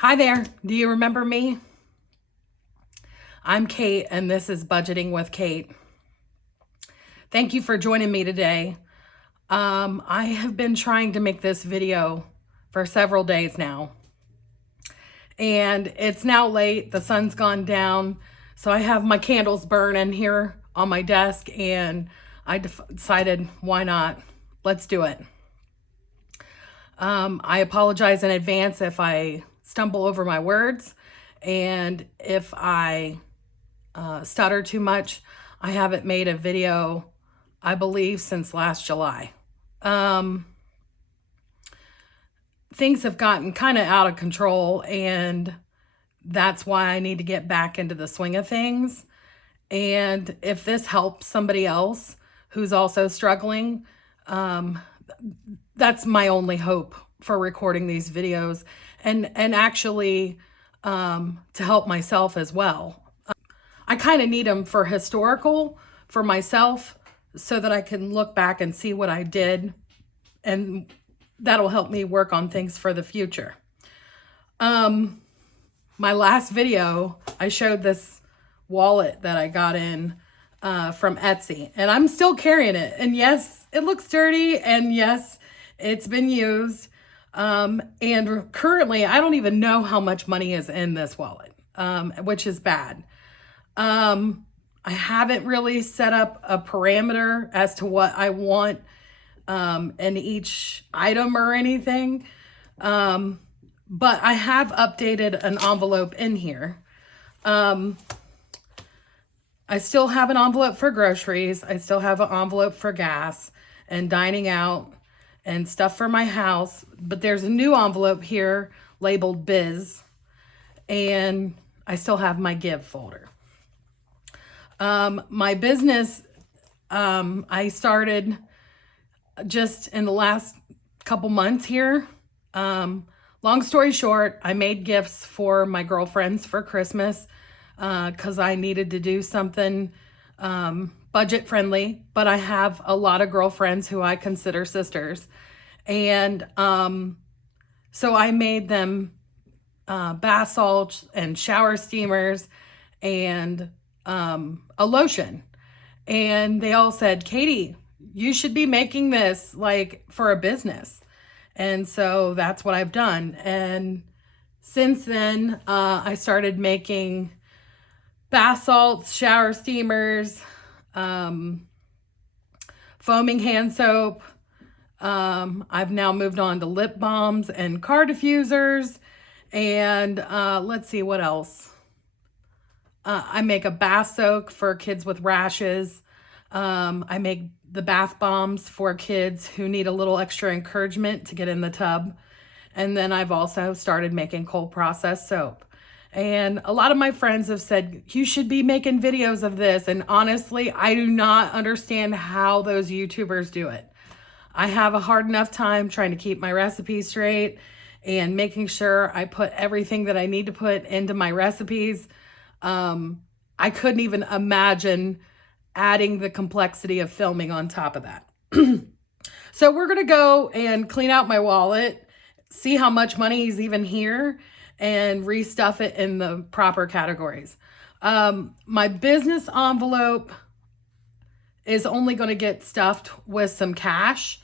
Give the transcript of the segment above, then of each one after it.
Hi there. Do you remember me? I'm Kate, and this is Budgeting with Kate. Thank you for joining me today. I have been trying to make this video for several days now, and it's now late. The sun's gone down, so I have my candles burning here on my desk, and I decided, why not? Let's do it. I apologize in advance if I stumble over my words, and if I stutter too much. I haven't made a video, I believe, since last July. Things have gotten kind of out of control, and that's why I need to get back into the swing of things. And if this helps somebody else who's also struggling, that's my only hope for recording these videos, and actually to help myself as well. I kind of need them for historical for myself so that I can look back and see what I did, and that'll help me work on things for the future. My last video, I showed this wallet that I got in from Etsy, and I'm still carrying it. And yes, it looks dirty, and yes, it's been used. And currently, I don't even know how much money is in this wallet, which is bad. I haven't really set up a parameter as to what I want in each item or anything. But I have updated an envelope in here. I still have an envelope for groceries. I still have an envelope for gas and dining out and stuff for my house. But there's a new envelope here labeled Biz. And I still have my Give folder. My business, I started just in the last couple months here. Long story short, I made gifts for my girlfriends for Christmas, cause I needed to do something, budget friendly, but I have a lot of girlfriends who I consider sisters. And, so I made them, bath salts and shower steamers and, a lotion. And they all said, Katie, you should be making this like for a business. And so that's what I've done. And since then, I started making bath salts, shower steamers, foaming hand soap. I've now moved on to lip balms and car diffusers. And let's see what else. I make a bath soak for kids with rashes. I make the bath bombs for kids who need a little extra encouragement to get in the tub. And then I've also started making cold processed soap. And a lot of my friends have said, you should be making videos of this. And honestly, I do not understand how those YouTubers do it. I have a hard enough time trying to keep my recipes straight and making sure I put everything that I need to put into my recipes. I couldn't even imagine adding the complexity of filming on top of that. So we're going to go and clean out my wallet, see how much money is even here, and restuff it in the proper categories. My business envelope is only going to get stuffed with some cash,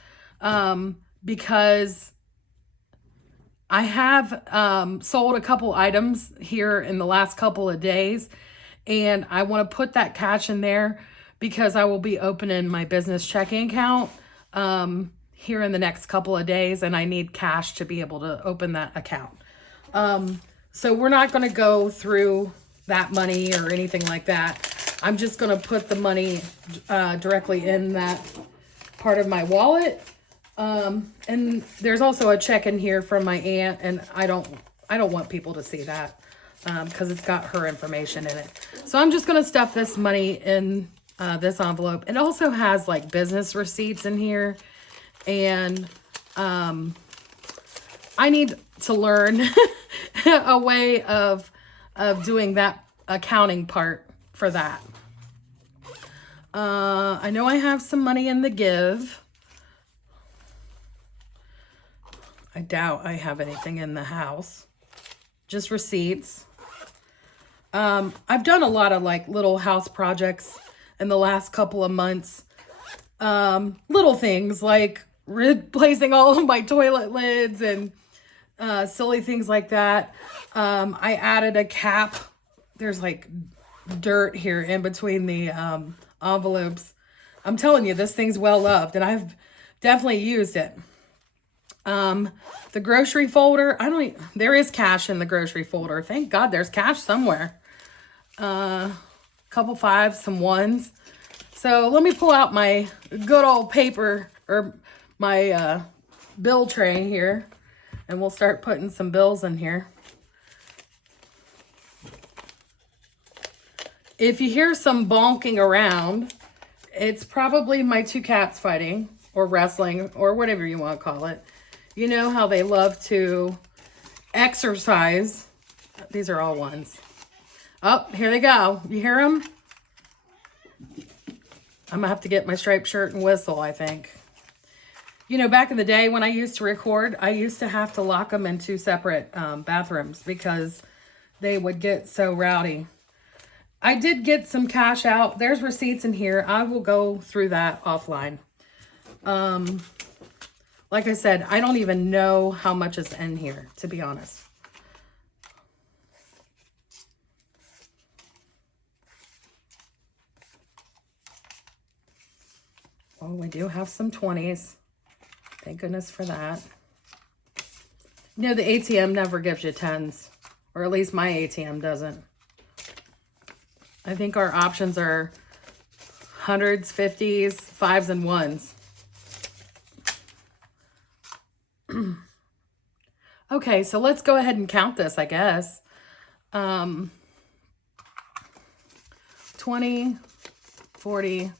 because I have sold a couple items here in the last couple of days, and I want to put that cash in there because I will be opening my business checking account here in the next couple of days, and I need cash to be able to open that account. So we're not going to go through that money or anything like that. I'm just going to put the money directly in that part of my wallet. And there's also a check in here from my aunt, and I don't want people to see that, cause it's got her information in it. So I'm just going to stuff this money in, this envelope. It also has like business receipts in here, and, I need to learn a way of doing that accounting part for that. I know I have some money in the Give. I doubt I have anything in the house. just receipts. I've done a lot of like little house projects in the last couple of months. Little things like replacing all of my toilet lids and silly things like that. I added a cap. There's like dirt here in between the envelopes. I'm telling you, this thing's well loved, and I've definitely used it. The grocery folder, there is cash in the grocery folder. Thank God there's cash somewhere. Couple fives, some ones. So let me pull out my good old paper, or my bill tray here, and we'll start putting some bills in here. If you hear some bonking around, it's probably my two cats fighting or wrestling or whatever you want to call it. You know how they love to exercise. These are all ones. Oh, here they go. You hear them? I'm going to have to get my striped shirt and whistle, I think. You know, back in the day when I used to record, I used to have to lock them in two separate bathrooms because they would get so rowdy. I did get some cash out. There's receipts in here. I will go through that offline. Like I said, I don't even know how much is in here, to be honest. Oh, we do have some 20s. Thank goodness for that. You know, the ATM never gives you 10s, or at least my ATM doesn't. I think our options are 100s, 50s, 5s, and 1s. Okay, so let's go ahead and count this, I guess. 20, 40,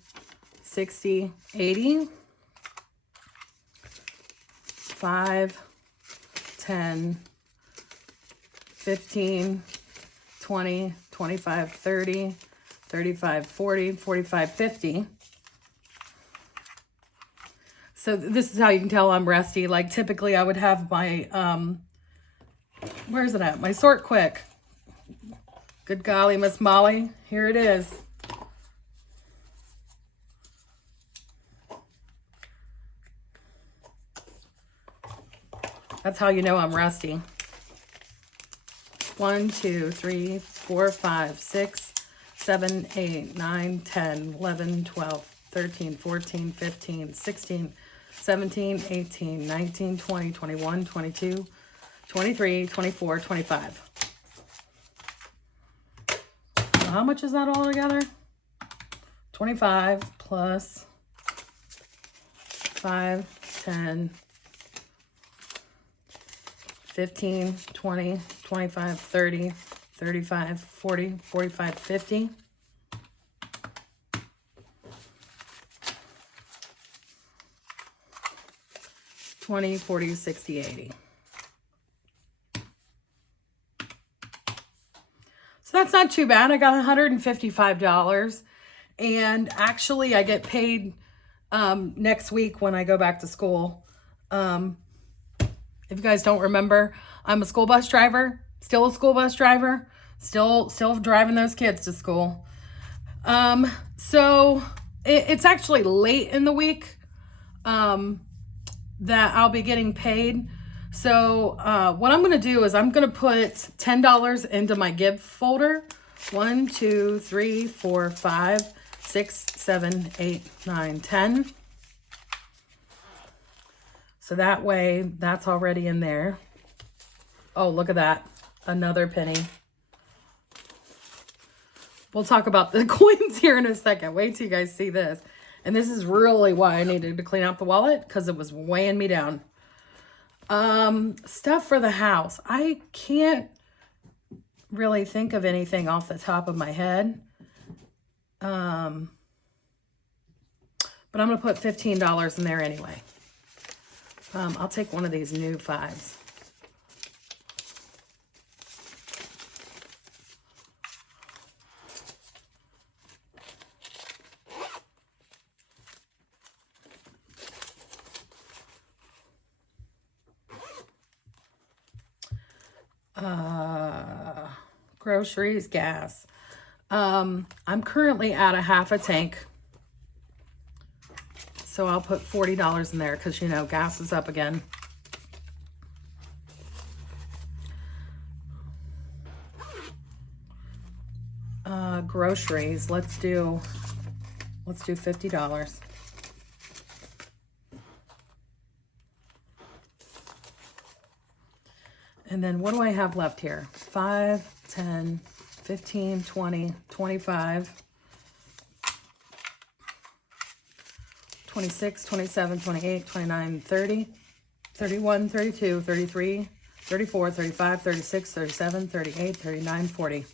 60, 80, 5, 10, 15, 20, 25, 30, 35, 40, 45, 50. So this is how you can tell I'm rusty. Like typically I would have my, where's it at? My Sort Quick. Good golly, Miss Molly. Here it is. That's how you know I'm rusty. 1, 2, 3, 4, 5, 6, 7, 8, 9, 10, 11, 12, 13, 14, 15, 16, 17, 18, 19, 20, 21, 22, 23, 24, 25. So how much is that all together? 25 plus 5, 10, 15, 20, 25, 30, 35, 40, 45, 50. $20, $40, $60, $80. So that's not too bad. I got $155. And actually, I get paid next week when I go back to school. If you guys don't remember, I'm a school bus driver. Still a school bus driver. Still driving those kids to school. So it's actually late in the week that I'll be getting paid. So what I'm going to do is I'm going to put $10 into my give folder. 1, 2, 3, 4, 5, 6, 7, 8, 9, 10. So that way that's already in there. Oh, look at that. Another penny. We'll talk about the coins here in a second. Wait till you guys see this. And this is really why I needed to clean out the wallet, because it was weighing me down. Stuff for the house. I can't really think of anything off the top of my head. But I'm going to put $15 in there anyway. I'll take one of these new 5s. Groceries, gas. I'm currently at a half a tank. So I'll put $40 in there because, you know, gas is up again. Groceries, let's do $50. And then what do I have left here? 5, 10, 15, 20, 25, 26, 27, 28, 29, 30, 31, 32, 33, 34, 35, 36, 37, 38, 39, 40.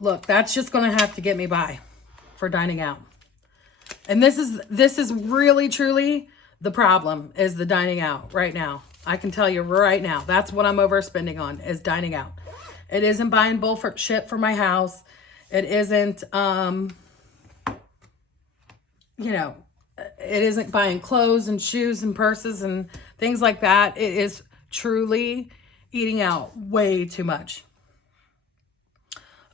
Look, that's just going to have to get me by for dining out. And this is really, truly the problem, is the dining out right now. I can tell you right now, that's what I'm overspending on, is dining out. It isn't buying bullshit for my house. It isn't, you know, it isn't buying clothes and shoes and purses and things like that. It is truly eating out way too much.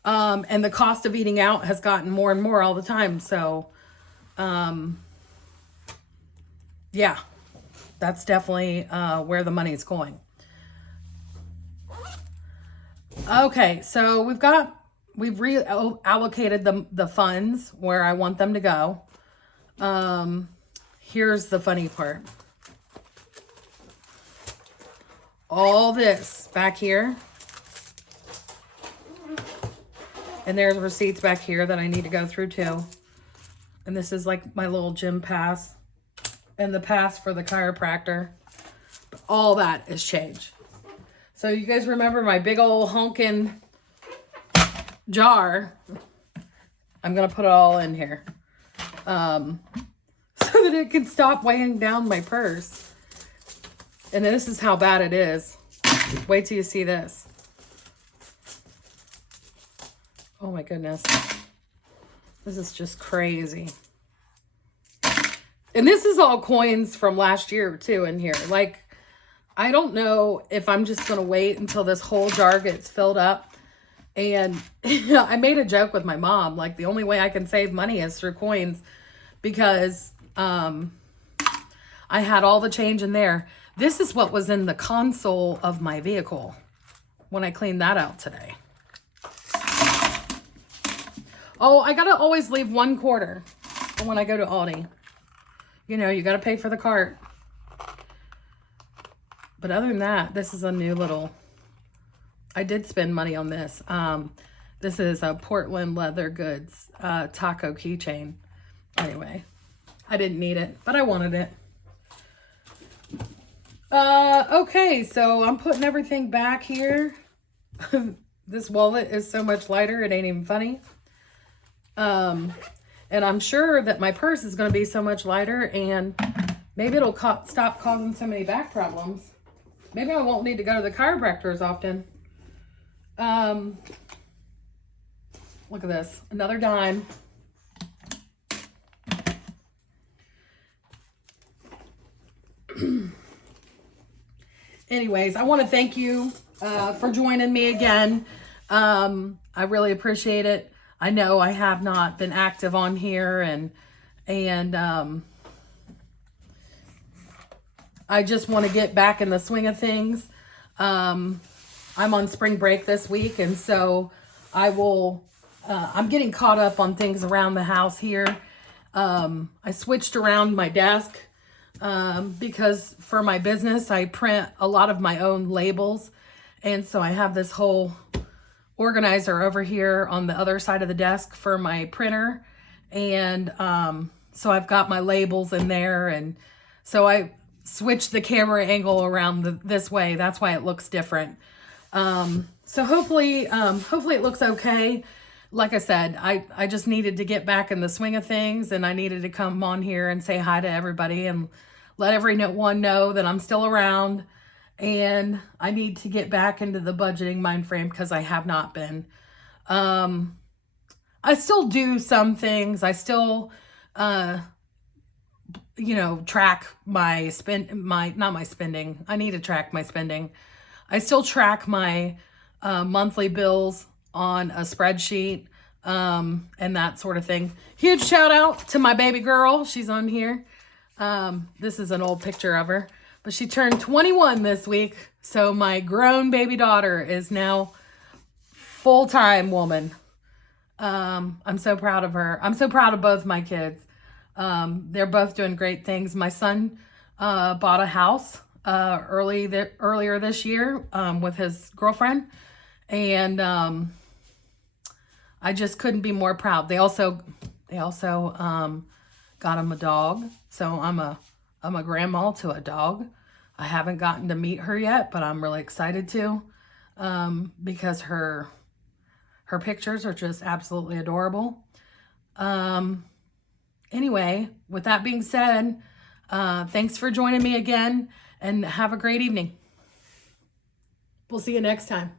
And the cost of eating out has gotten more and more all the time. So, yeah, that's definitely where the money is going. Okay, so we've reallocated the funds where I want them to go. Here's the funny part. All this back here, and there's receipts back here that I need to go through too. And this is like my little gym pass and the pass for the chiropractor. But all that is changed. So you guys remember my big old honking jar? I'm going to put it all in here. So that it can stop weighing down my purse. And this is how bad it is. Wait till you see this. Oh my goodness. This is just crazy. And this is all coins from last year too in here. Like, I don't know if I'm just going to wait until this whole jar gets filled up. And I made a joke with my mom. Like, the only way I can save money is through coins. Because I had all the change in there. This is what was in the console of my vehicle when I cleaned that out today. Oh, I got to always leave 1 quarter when I go to Aldi. You know, you got to pay for the cart. But other than that, this is a new little... I did spend money on this. This is a Portland Leather Goods taco keychain. Anyway, I didn't need it, but I wanted it. Okay, so I'm putting everything back here. This wallet is so much lighter, it ain't even funny. And I'm sure that my purse is going to be so much lighter, and maybe it'll stop causing so many back problems. Maybe I won't need to go to the chiropractor as often. Look at this, another dime. Anyways, I want to thank you for joining me again. I really appreciate it. I know I have not been active on here, and I just want to get back in the swing of things. I'm on spring break this week, and so I'm getting caught up on things around the house here. I switched around my desk because for my business, I print a lot of my own labels. And so I have this whole organizer over here on the other side of the desk for my printer. And so I've got my labels in there. And so I switched the camera angle around this way. That's why it looks different. So hopefully it looks okay. Like I said, I just needed to get back in the swing of things, and I needed to come on here and say hi to everybody and let everyone know that I'm still around, and I need to get back into the budgeting mind frame because I have not been. I still do some things. I still, track not my spending. I need to track my spending. I still track my monthly bills on a spreadsheet, and that sort of thing. Huge shout out to my baby girl. She's on here. This is an old picture of her, but she turned 21 this week. So my grown baby daughter is now full-time woman. I'm so proud of her. I'm so proud of both my kids. They're both doing great things. My son bought a house earlier this year with his girlfriend, and I just couldn't be more proud. They also got him a dog. So I'm a grandma to a dog. I haven't gotten to meet her yet, but I'm really excited to, because her pictures are just absolutely adorable. Anyway, with that being said, thanks for joining me again, and have a great evening. We'll see you next time.